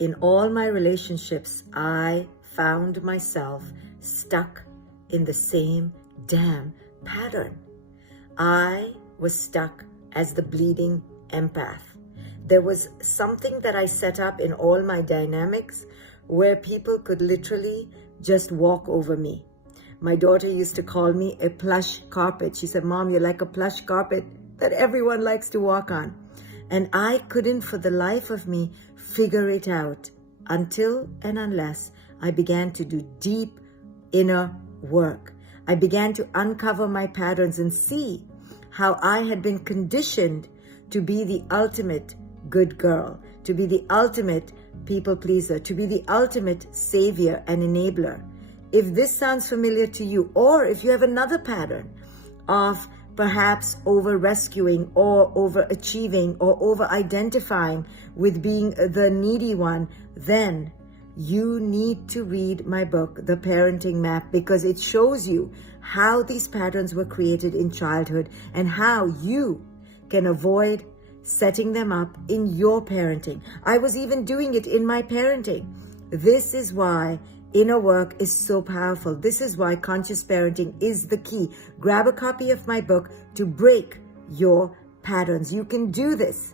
In all my relationships, I found myself stuck in the same damn pattern. I was stuck as the bleeding empath. There was something that I set up in all my dynamics where people could literally just walk over me. My daughter used to call me a plush carpet. She said, "Mom, you're like a plush carpet that everyone likes to walk on." And I couldn't for the life of me figure it out until and unless I began to do deep inner work. I began to uncover my patterns and see how I had been conditioned to be the ultimate good girl, to be the ultimate people pleaser, to be the ultimate savior and enabler. If this sounds familiar to you, or if you have another pattern of perhaps over-rescuing or over-achieving or over-identifying with being the needy one, then you need to read my book, The Parenting Map, because it shows you how these patterns were created in childhood and how you can avoid setting them up in your parenting. I was even doing it in my parenting. This is why inner work is so powerful. This is why conscious parenting is the key. Grab a copy of my book to break your patterns. You can do this.